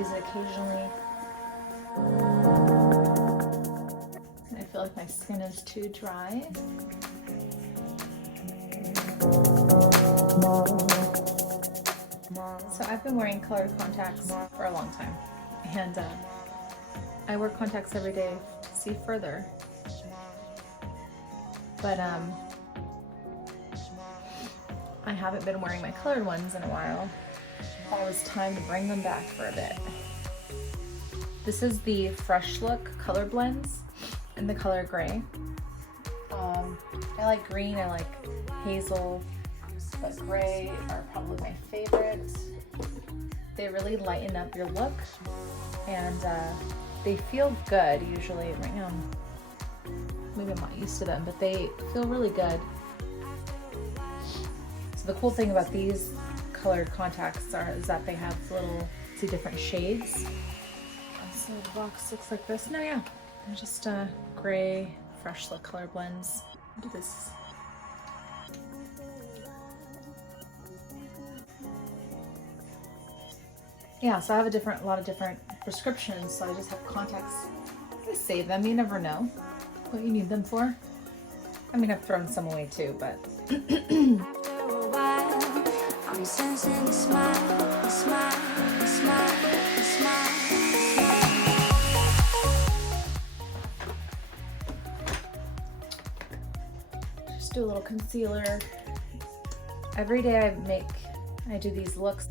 use it occasionally. And I feel like my skin is too dry. So I've been wearing colored contacts for a long time, and I wear contacts every day to see further. But I haven't been wearing my colored ones in a while. It was time to bring them back for a bit. This is the Fresh Look Color Blends in the color gray. I like green, I like hazel, but gray are probably my favorite. They really lighten up your look, and they feel good usually. Right now, maybe I'm not used to them, but they feel really good. So the cool thing about these colored contacts is that they have two different shades. So the box looks like this. No, yeah, they're just gray Fresh Look Color Blends. Do this. Yeah, so I have a lot of different prescriptions, so I just have contacts. I save them. You never know what you need them for. I mean, I've thrown some away too, but. I'm sensing a smile, a smile, a smile, a smile, a smile. Just do a little concealer. Every day I do these looks.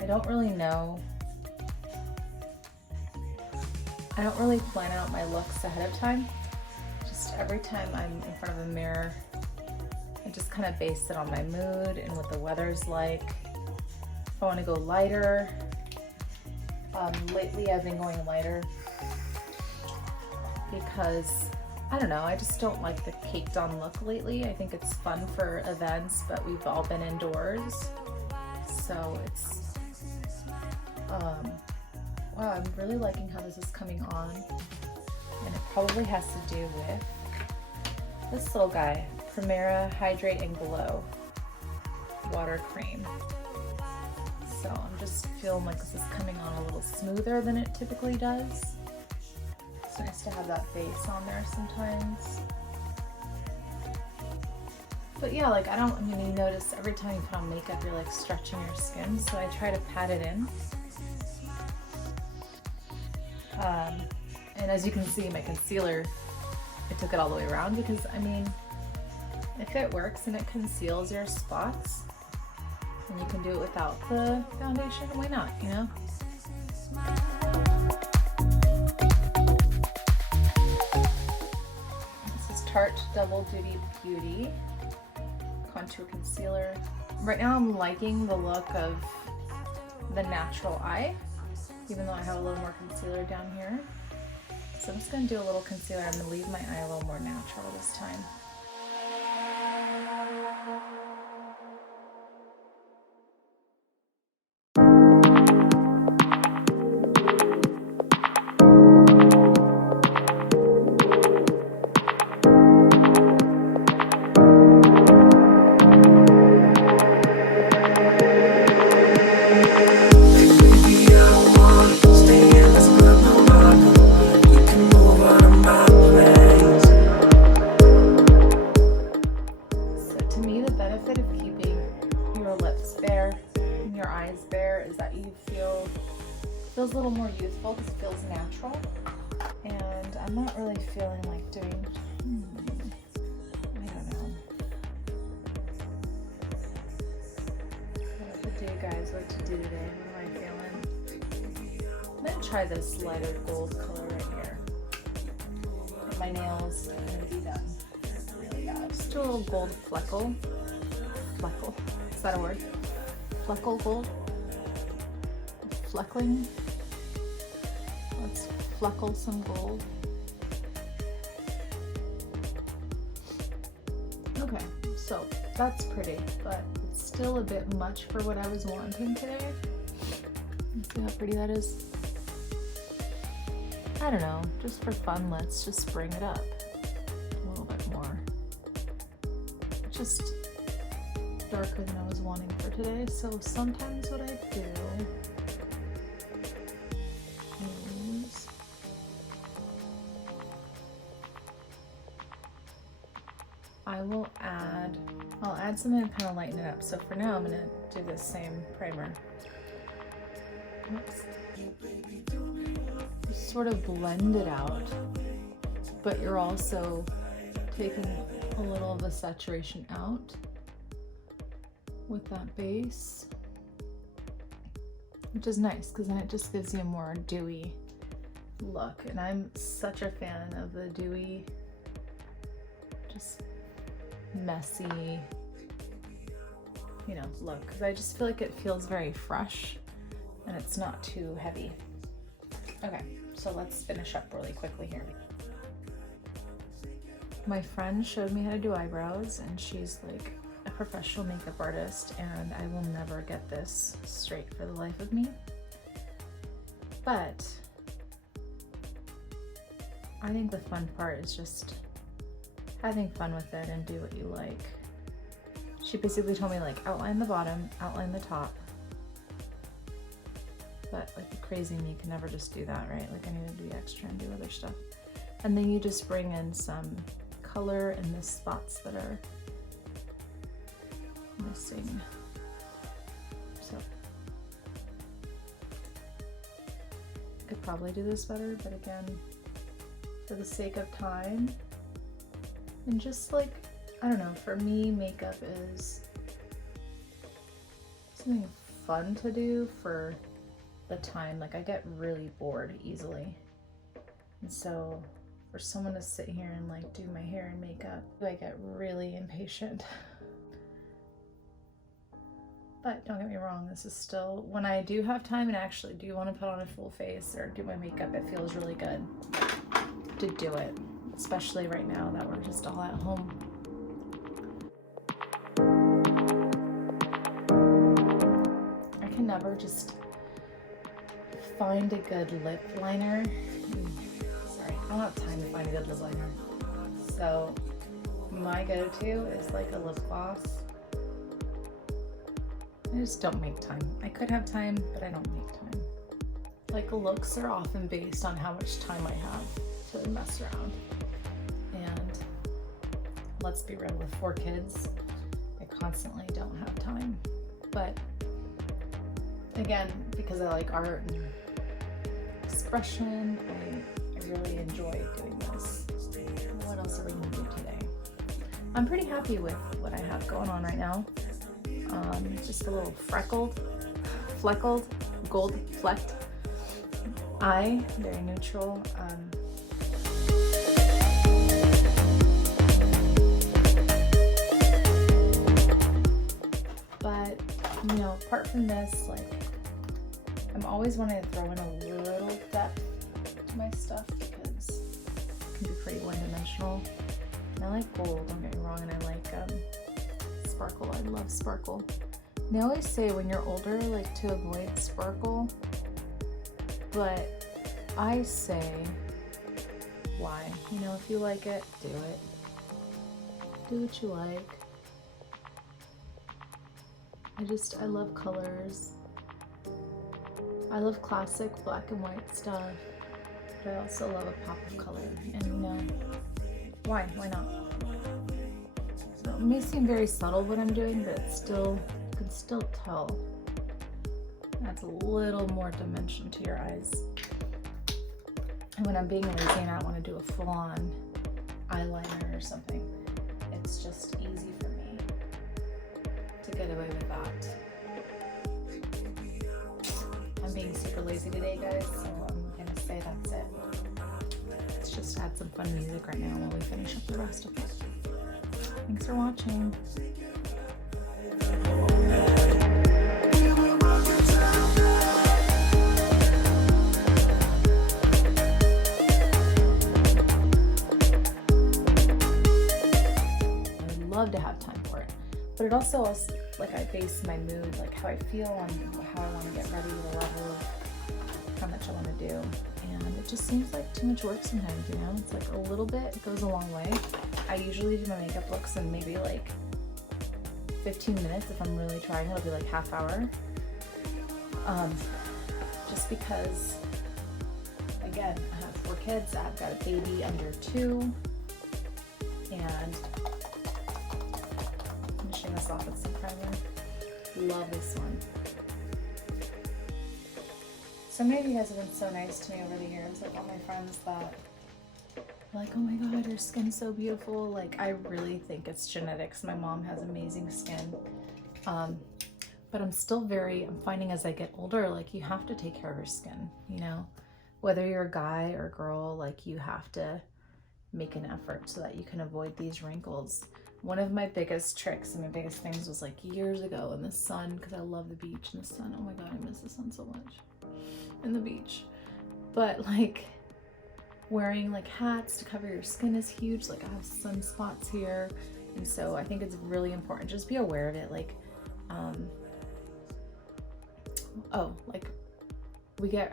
I don't really know. I don't really plan out my looks ahead of time. Just every time I'm in front of a mirror, I just kind of base it on my mood and what the weather's like. If I want to go lighter, lately I've been going lighter because, I don't know, I just don't like the caked on look lately. I think it's fun for events, but we've all been indoors. So it's, wow, I'm really liking how this is coming on. And it probably has to do with this little guy, PRIMERA Hydrate and Glow Water Cream. So I'm just feeling like this is coming on a little smoother than it typically does. It's nice to have that base on there sometimes. But yeah, like I mean, you notice every time you put on makeup, you're like stretching your skin, so I try to pat it in. And as you can see, my concealer, I took it all the way around because, I mean, if it works and it conceals your spots, and you can do it without the foundation, why not, you know? This is Tarte Double Duty Beauty Contour Concealer. Right now I'm liking the look of the natural eye, even though I have a little more concealer down here. So I'm just going to do a little concealer. I'm going to leave my eye a little more natural this time. Feels a little more youthful because it feels natural, and I'm not really feeling like doing, I don't know. What to do, guys? What to do today? What am I feeling? I'm gonna try this lighter gold color right here. And my nails are gonna be done really bad. Just do a little gold fleckle. Fleckle. Is that a word? Fleckle gold? Fleckling. Let's fleckle some gold. Okay, so that's pretty, but it's still a bit much for what I was wanting today. See how pretty that is? I don't know, just for fun, let's just bring it up a little bit more. Just darker than I was wanting for today, so sometimes what I do I'll add something to kind of lighten it up. So for now, I'm gonna do this same primer. Oops. Just sort of blend it out, but you're also taking a little of the saturation out with that base, which is nice because then it just gives you a more dewy look. And I'm such a fan of the dewy, just messy, you know, look, because I just feel like it feels very fresh and it's not too heavy. Okay, so let's finish up really quickly here. My friend showed me how to do eyebrows, and she's like a professional makeup artist, and I will never get this straight for the life of me. But I think the fun part is just having fun with it and do what you like. She basically told me like outline the bottom, outline the top. But like the crazy me can never just do that, right? Like I need to be extra and do other stuff. And then you just bring in some color in the spots that are missing. So I could probably do this better, but again, for the sake of time, and just like, I don't know, for me, makeup is something fun to do for the time. Like I get really bored easily. And so for someone to sit here and like do my hair and makeup, I get really impatient. But don't get me wrong, this is still, when I do have time and actually do want to put on a full face or do my makeup, it feels really good to do it, especially right now that we're just all at home. I can never just find a good lip liner. Sorry, I don't have time to find a good lip liner. So my go-to is like a lip gloss. I just don't make time. I could have time, but I don't make time. Like looks are often based on how much time I have to mess around. And let's be real, with 4 kids, I constantly don't have time. But again, because I like art and expression, I really enjoy doing this. What else are we gonna do today? I'm pretty happy with what I have going on right now. Just a little fleckled, gold flecked eye, very neutral. But, you know, apart from this, like, I'm always wanting to throw in a little depth to my stuff because it can be pretty one-dimensional. And I like gold, don't get me wrong, and I like sparkle. I love sparkle. And they always say when you're older, like, to avoid sparkle, but I say, why? You know, if you like it, do it. Do what you like. I love colors. I love classic black and white stuff, but I also love a pop of color. And you know, why not? So it may seem very subtle what I'm doing, but it's still, you can still tell. Adds a little more dimension to your eyes. And when I'm being lazy and I don't want to do a full-on eyeliner or something, it's just easy for me to get away with that. I'm being super lazy today, guys, so I'm gonna say that's it. Let's just add some fun music right now while we finish up the rest of it. Thanks for watching. I'd love to have time for it, but it also, like, I base my mood, like how I feel on how I want to get ready, the level of how much I want to do. And it just seems like too much work sometimes, you know? It's like a little bit, it goes a long way. I usually do my makeup looks in maybe like 15 minutes. If I'm really trying, it'll be like half hour. Just because, again, I have 4 kids, I've got a baby under 2, and washing this off with some primer. Love this one. So many of you guys have been so nice to me over the years, like all my friends that like, oh my god, your skin's so beautiful. Like, I really think it's genetics. My mom has amazing skin. But I'm finding as I get older, like, you have to take care of your skin, you know? Whether you're a guy or a girl, like, you have to make an effort so that you can avoid these wrinkles. One of my biggest tricks and my biggest things was like years ago in the sun, because I love the beach and the sun. Oh my god, I miss the sun so much. And the beach. But like, wearing like hats to cover your skin is huge. Like, I have sunspots here, and so I think it's really important. Just be aware of it. Like,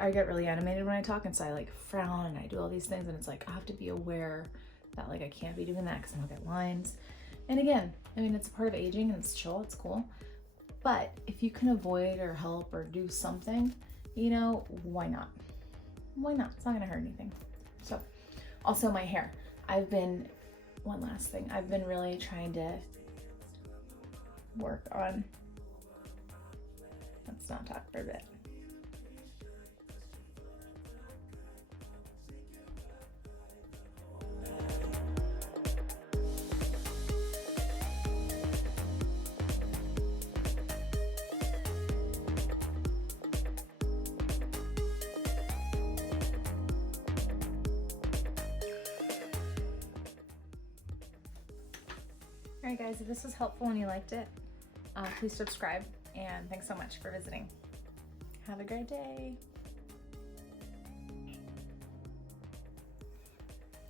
I get really animated when I talk, and so I like frown and I do all these things, and it's like I have to be aware that like I can't be doing that because I'll get lines. And again, I mean, it's a part of aging and it's chill, it's cool. But if you can avoid or help or do something, you know, why not? Why not? It's not gonna hurt anything. So, also my hair. One last thing, I've been really trying to work on, let's not talk for a bit. Alright guys, if this was helpful and you liked it, please subscribe, and thanks so much for visiting. Have a great day.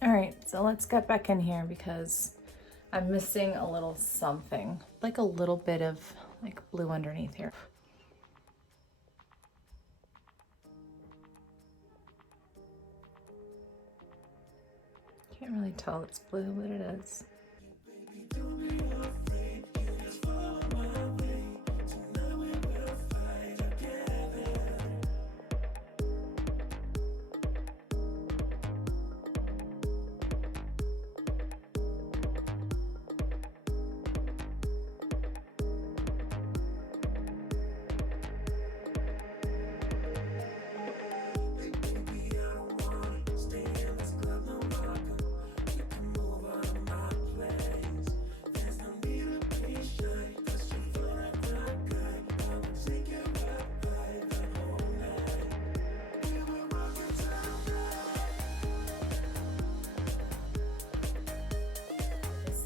Alright, so let's get back in here because I'm missing a little something, like a little bit of like blue underneath here. Can't really tell it's blue, but it is.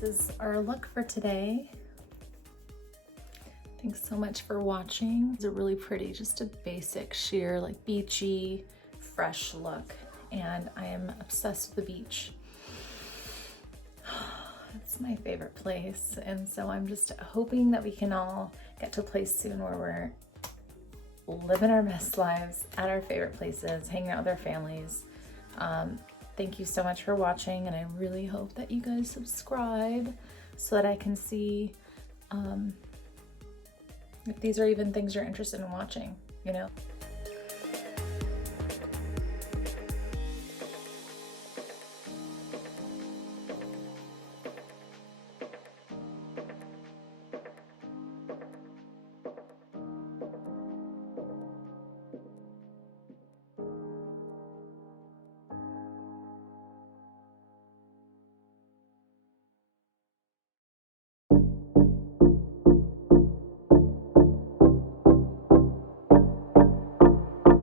This is our look for today. Thanks so much for watching. These are really pretty, just a basic sheer, like beachy, fresh look. And I am obsessed with the beach. It's my favorite place. And so I'm just hoping that we can all get to a place soon where we're living our best lives at our favorite places, hanging out with our families. Thank you so much for watching, and I really hope that you guys subscribe so that I can see if these are even things you're interested in watching, you know?